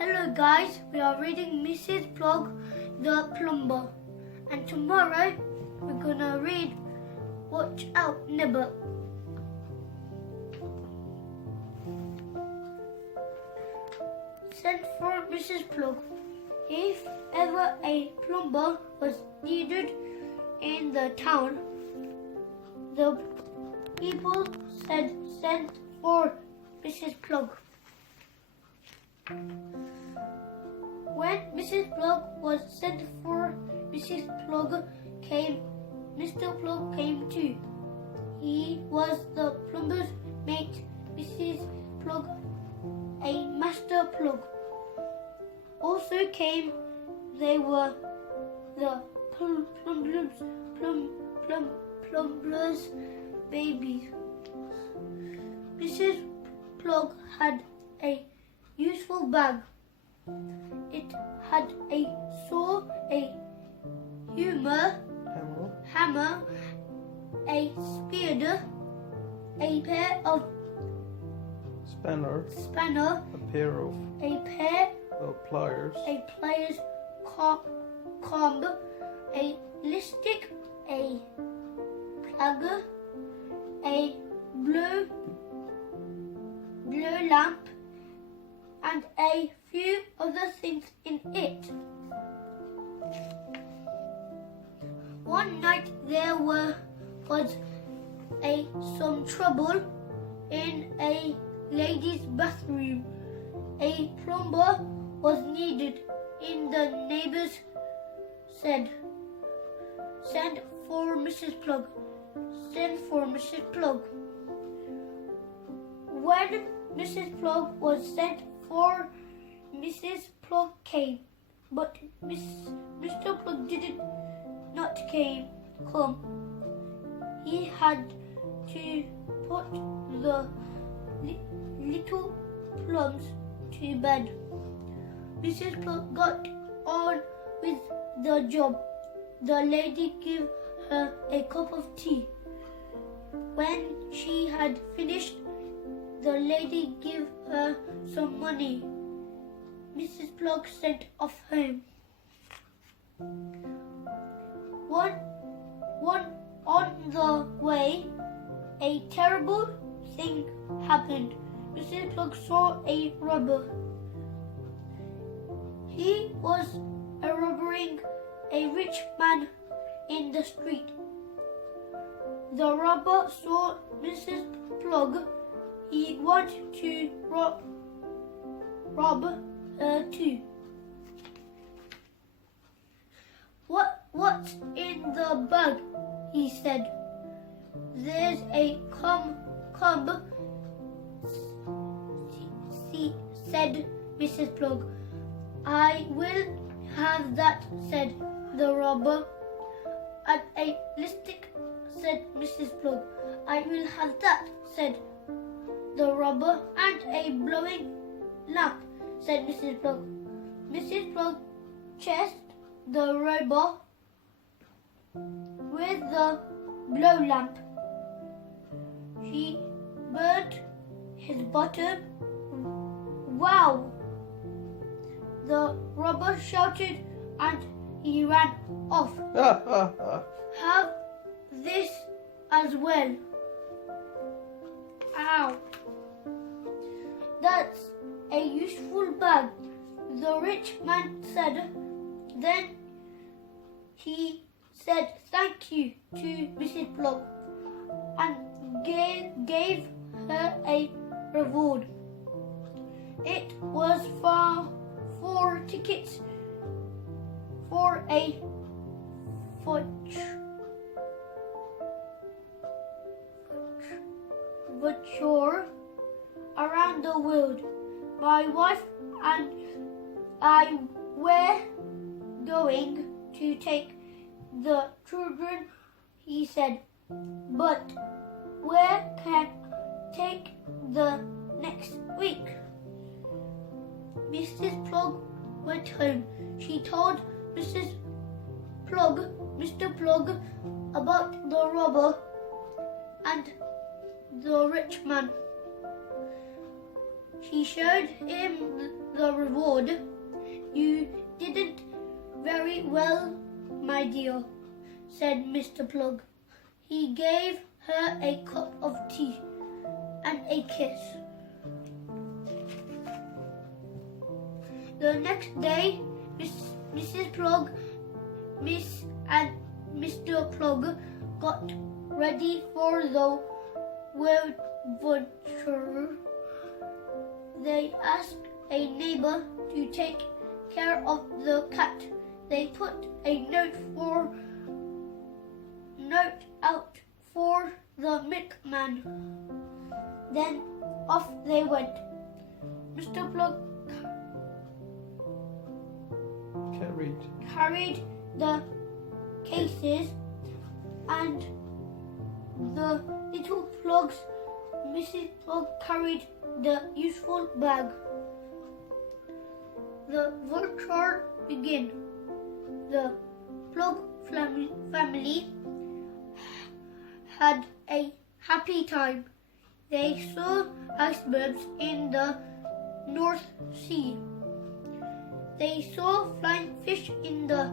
Hello guys, we are reading Mrs. Plug the Plumber, and tomorrow we're gonna read Watch Out Nibble. Sent for Mrs. Plug. If ever a plumber was needed in the town, the people said send for Mrs. Plug. When Mrs. Plug was sent for, Mrs. Plug came. Mr. Plug came too. He was the plumber's mate. Mrs. Plug, a master plug, also came. They were the plumber's babies. Mrs. Plug had a useful bag. It had a saw, a hammer, a spear, a pair of spanner, a pair of pliers, comb, a lipstick, a plug, a blue lamp, and a few other things in it. One night there was some trouble in a lady's bathroom. A plumber was needed in the neighbors said, send for Mrs. Plug. Send for Mrs. Plug. When Mrs. Plug was sent for, Mrs. Plug came, but Mr. Plug did not come. He had to put the little plums to bed. Mrs. Plug got on with the job. The lady gave her a cup of tea. When she had finished, the lady gave her some money. Mrs. Plug sent off home. On the way, a terrible thing happened. Mrs. Plug saw a robber. He was robbing a rich man in the street. The robber saw Mrs. Plug. He wanted to rob her too. What's in the bag? He said. There's a comb, said Mrs. Plug. I will have that, said the robber. And a lipstick, said Mrs. Plug. I will have that, said the robber. And a blowing lamp, said Mrs. Plug. Mrs. Plug chased the robber with the blow lamp. She burnt his bottom. Wow! The robber shouted and he ran off. Have this as well. Ow! That's a useful bag, the rich man said. Then he said thank you to Mrs. Plug and gave her a reward. It was for tickets for a tour around the world. My wife and I were going to take the children, he said, but where can take the next week? Mrs. Plug went home. She told Mr. Plug about the robber and the rich man. She showed him the reward. You didn't very well, my dear, said Mr. Plug. He gave her a cup of tea and a kiss. The next day, Mrs. Plug, Miss and Mr. Plug got ready for the adventure. They asked a neighbor to take care of the cat. They put a note out for the milkman. Then off they went. Mr. Plug carried the cases and the little plugs. Mrs. Plug carried the useful bag. The adventure began. The Plug family had a happy time. They saw icebergs in the North Sea. They saw flying fish in the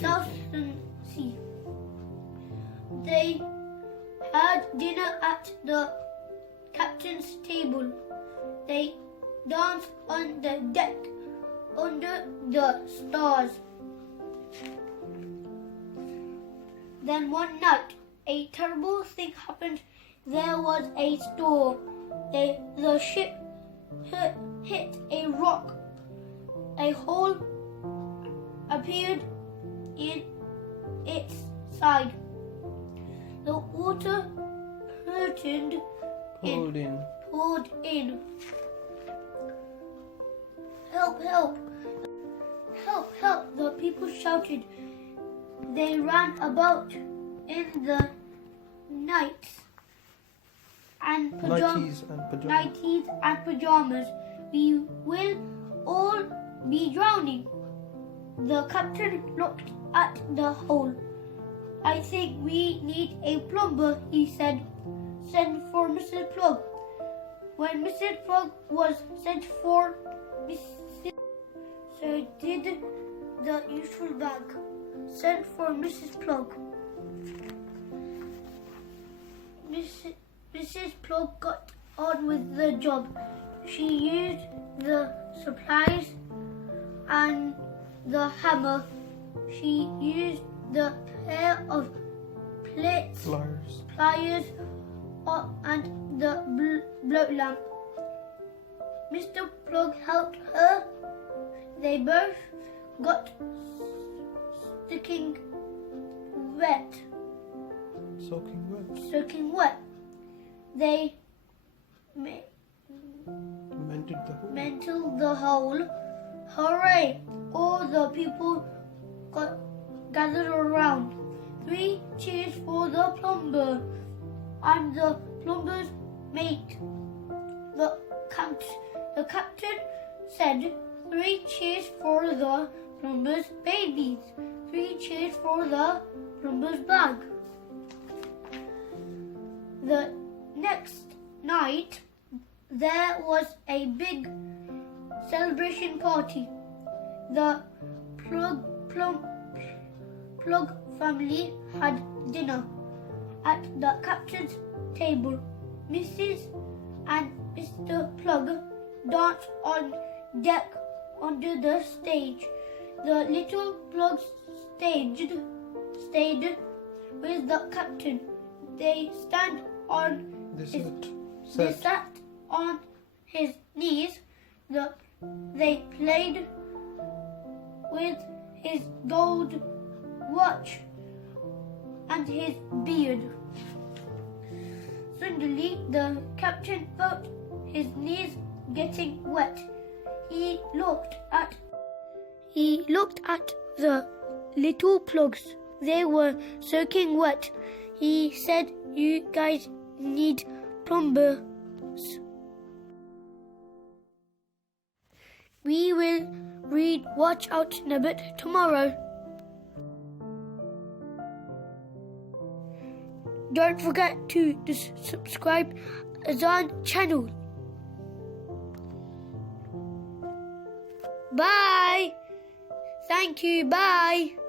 Southern Sea. They had dinner at the captain's table. They danced on the deck under the stars. Then one night, a terrible thing happened. There was a storm. The ship hit a rock. A hole appeared in its side. The water poured in. Help, help! Help, help! The people shouted. They ran about in the nighties and pajamas. We will all be drowning. The captain looked at the hole. I think we need a plumber, he said. Send for Mrs. Plug. When Mrs. Plug was sent for, so did the usual bag. Sent for Mrs. Plug. Mrs. Plug got on with the job. She used the supplies and the hammer. She used the pair of pliers and the blow lamp. Mr. Plug helped her. They both got soaking wet. They mended the hole. Hooray! All the people gathered around. 3 cheers for the plumber and the plumber's mate. The captain said, 3 cheers for the plumber's babies. 3 cheers for the plumber's bag. The next night, there was a big celebration party. The Plug family had dinner at the captain's table. Mrs. and Mr. Plug danced on deck under the stage. The little Plugs stayed with the captain. They sat on his knees. They played with his gold watch and his beard. Suddenly, the captain felt his knees getting wet. He looked at the little plugs. They were soaking wet. He said, "You guys need plumbers. We will read Watch Out Snippet tomorrow." Don't forget to subscribe Azan channel. Bye. Thank you. Bye.